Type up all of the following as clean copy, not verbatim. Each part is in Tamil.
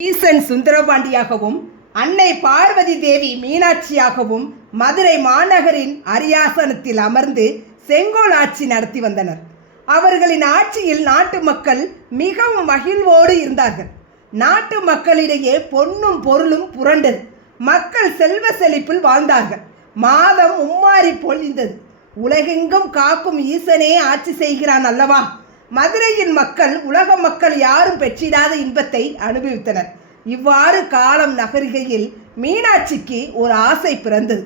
ஈசன் சுந்தரபாண்டியாகவும் அன்னை பார்வதி தேவி மீனாட்சியாகவும் மதுரை மாநகரின் அரியாசனத்தில் அமர்ந்து செங்கோல் ஆட்சி நடத்தி வந்தனர். அவர்களின் ஆட்சியில் நாட்டு மக்கள் மிகவும் மகிழ்வோடு இருந்தார்கள். நாட்டு மக்களிடையே பொன்னும் பொருளும் புரண்டது. மக்கள் செல்வ செழிப்பில் வாழ்ந்தார்கள். மாதம் மும்மாறி பொழிந்தது. உலகெங்கும் காக்கும் ஈசனே ஆட்சி செய்கிறான் அல்லவா? மதுரையின் மக்கள் உலக மக்கள் யாரும் பெற்றிடாத இன்பத்தை அனுபவித்தனர். இவ்வாறு காலம் நகருகையில் மீனாட்சிக்கு ஒரு ஆசை பிறந்தது.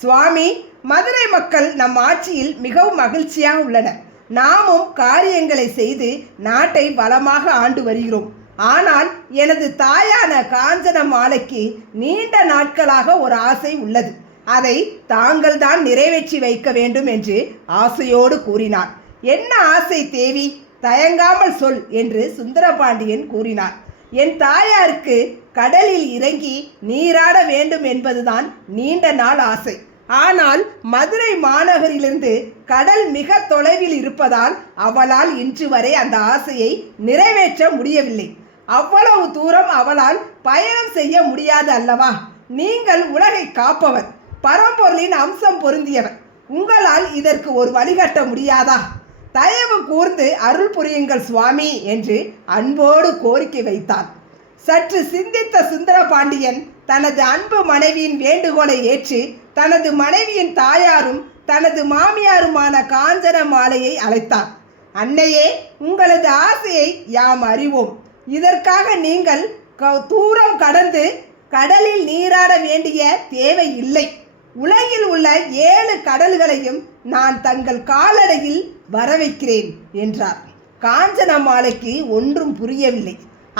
சுவாமி, மதுரை மக்கள் நம் ஆட்சியில் மிகவும் மகிழ்ச்சியாக உள்ளனர். நாமும் காரியங்களை செய்து நாட்டை வளமாக ஆண்டு வருகிறோம். ஆனால் எனது தாயான காஞ்சன மாலைக்கு நீண்ட நாட்களாக ஒரு ஆசை உள்ளது. அதை தாங்கள் தான் நிறைவேற்றி வைக்க வேண்டும் என்று ஆசையோடு கூறினார். என்ன ஆசை தேவி? தயங்காமல் சொல் என்று சுந்தரபாண்டியன் கூறினார். என் தாயாருக்கு கடலில் இறங்கி நீராட வேண்டும் என்பதுதான் நீண்ட நாள் ஆசை. ஆனால் மதுரை மாநகரிலிருந்து கடல் மிக தொலைவில் இருப்பதால் அவளால் இன்று வரை அந்த ஆசையை நிறைவேற்ற முடியவில்லை. அவ்வளவு தூரம் அவளால் பயணம் செய்ய முடியாது அல்லவா? நீங்கள் உலகை காப்பவர், பரம்பொருளின் அம்சம் பொருந்தியவர். உங்களால் இதற்கு ஒரு வழிகாட்ட முடியாதா? தயவு கூர்ந்து அருள் புரியுங்கள் சுவாமி என்று அன்போடு கோரிக்கை வைத்தான். சற்று சிந்தித்த சுந்தரபாண்டியன் தனது அன்பு மனைவியின் வேண்டுகோளை ஏற்று தனது மனைவியின் தாயாரும் தனது மாமியாருமான காஞ்சன மாலையை அழைத்தார். அன்னையே, உங்களது ஆசையை யாம் அறிவோம். இதற்காக நீங்கள் தூரம் கடந்து கடலில் நீராட வேண்டிய தேவை இல்லை. உலகில் உள்ள 7 கடல்களையும் நான் தங்கள் காலடையில் வரவைக்கிறேன் என்றார். காஞ்சன மாலைக்கு ஒன்றும் புரியவில்லை.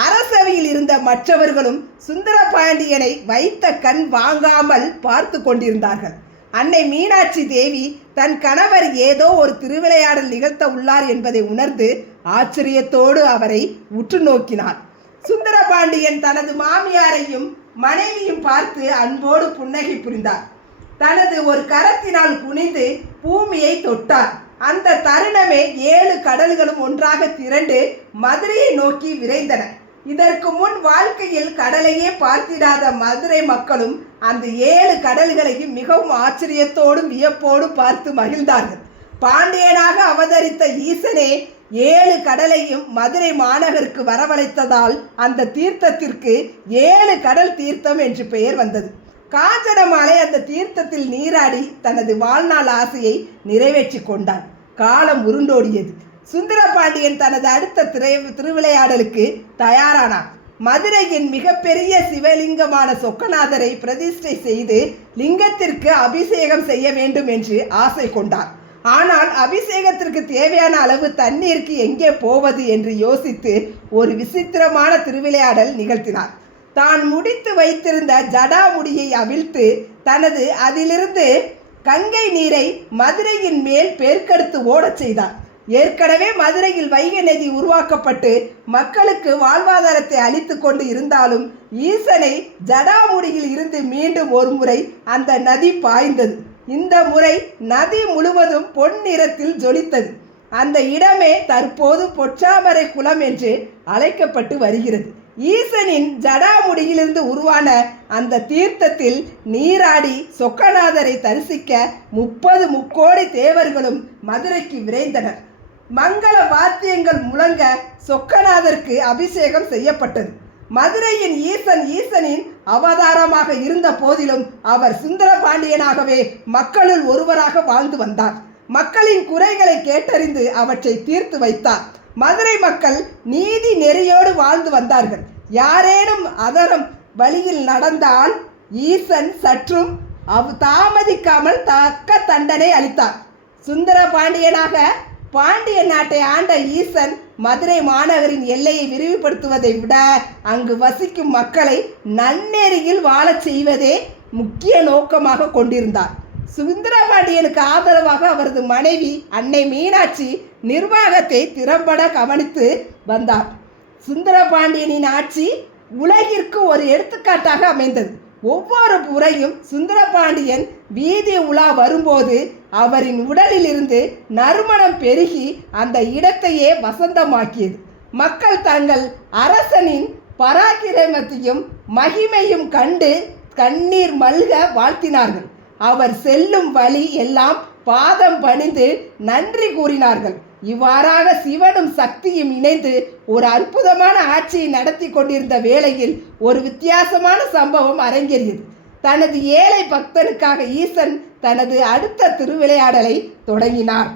அரசவையில் இருந்த மற்றவர்களும் சுந்தரபாண்டியனை வைத்த கண் வாங்காமல் பார்த்து கொண்டிருந்தார்கள். அன்னை மீனாட்சி தேவி தன் கணவர் ஏதோ ஒரு திருவிளையாடல் நிகழ்த்த உள்ளார் என்பதை உணர்ந்து ஆச்சரியத்தோடு அவரை உற்று நோக்கினார். சுந்தரபாண்டியன் தனது மாமியாரையும் மனைவியும் பார்த்து அன்போடு புன்னகை புரிந்தார். தனது ஒரு கரத்தினால் குனிந்து பூமியை தொட்டார். அந்த தருணமே 7 கடல்களும் ஒன்றாக திரண்டு மதுரையை நோக்கி விரைந்தன. இதற்கு முன் வாழ்க்கையில் கடலையே பார்த்திடாத மதுரை மக்களும் அந்த 7 கடல்களையும் மிகவும் ஆச்சரியத்தோடும் வியப்போடும் பார்த்து மகிழ்ந்தார்கள். பாண்டியனாக அவதரித்த ஈசனே 7 கடலையும் மதுரை மாநகருக்கு வரவழைத்ததால் அந்த தீர்த்தத்திற்கு 7 கடல் தீர்த்தம் என்று பெயர் வந்தது. காஞ்சனமாலை அந்த தீர்த்தத்தில் நீராடி தனது வாழ்நாள் ஆசையை நிறைவேற்றி கொண்டான். காலம் உருண்டோடியது. சுந்தரபாண்டியன் தனது அடுத்த திருவிளையாடலுக்கு தயாரானார். மதுரையின் மிகப்பெரிய சிவலிங்கமான சொக்கநாதரை பிரதிஷ்டை செய்து லிங்கத்திற்கு அபிஷேகம் செய்ய வேண்டும் என்று ஆசை கொண்டார். ஆனால் அபிஷேகத்திற்கு தேவையான அளவு தண்ணீருக்கு எங்கே போவது என்று யோசித்து ஒரு விசித்திரமான திருவிளையாடல் நிகழ்த்தினார். தான் முடித்து வைத்திருந்த ஜடாமுடியை அவிழ்த்து அதிலிருந்து கங்கை நீரை மதுரையின் மேல் பெருக்கெடுத்து ஓடச் செய்தார். ஏற்கனவே மதுரையில் வைகை நதி உருவாக்கப்பட்டு மக்களுக்கு வாழ்வாதாரத்தை அளித்து கொண்டு இருந்தாலும் ஈசனை ஜடாமுடியில் இருந்து மீண்டும் ஒரு முறை அந்த நதி பாய்ந்தது. இந்த முறை நதி முழுவதும் பொன் நிறத்தில் ஜொலித்தது. அந்த இடமே தற்போது பொற்றாமரை குளம் என்று அழைக்கப்பட்டு வருகிறது. ஈசனின் ஜடாமுடியிலிருந்து உருவான அந்த தீர்த்தத்தில் நீராடி சொக்கநாதரை தரிசிக்க 30 முக்கோடி தேவர்களும் மதுரைக்கு விரைந்தனர். மங்கள வாத்தியங்கள் முழங்க சொக்கநாதருக்கு அபிஷேகம் செய்யப்பட்டது. மதுரையின் ஈசனின் அவதாரமாக இருந்த போதிலும் அவர் சுந்தரபாண்டியனாகவே மக்களுள் ஒருவராக வாழ்ந்து வந்தார். மக்களின் குறைகளை கேட்டறிந்து அவற்றை தீர்த்து வைத்தார். மதுரை மக்கள் நீதி நெறியோடு வாழ்ந்து வந்தார்கள். யாரேனும் அதரம் வழியில் நடந்தால் ஈசன் சற்றும் தாமதிக்காமல் தக்க தண்டனை அளித்தார். சுந்தரபாண்டியனாக பாண்டிய நாட்டை ஆண்ட ஈசன் மதுரை மாநகரின் எல்லையை விரிவுபடுத்துவதை விட அங்கு வசிக்கும் மக்களை நன்னெறியில் வாழச் செய்வதே முக்கிய நோக்கமாக கொண்டிருந்தார். சுந்தரபாண்டியனுக்கு ஆதரவாக அவரது மனைவி அன்னை மீனாட்சி நிர்வாகத்தை திறம்பட கவனித்து வந்தார். சுந்தரபாண்டியனின் ஆட்சி உலகிற்கு ஒரு எடுத்துக்காட்டாக அமைந்தது. ஒவ்வொரு முறையும் சுந்தரபாண்டியன் வீதி உலா வரும்போது அவரின் உடலில் இருந்து நறுமணம் பெருகி அந்த இடத்தையே வசந்தமாக்கியது. மக்கள் தங்கள் அரசனின் பராக்கிரமத்தையும் மகிமையும் கண்டு கண்ணீர் மல்க வாழ்த்தினார்கள். அவர் செல்லும் வழி எல்லாம் பாதம் பணிந்து நன்றி கூறினார்கள். இவ்வாறாக சிவனும் சக்தியும் இணைந்து ஒரு அற்புதமான ஆட்சியை நடத்தி கொண்டிருந்த வேளையில் ஒரு வித்தியாசமான சம்பவம் அரங்கேறியது. தனது ஏழை பக்தனுக்காக ஈசன் தனது அடுத்த திருவிளையாடலை தொடங்கினார்.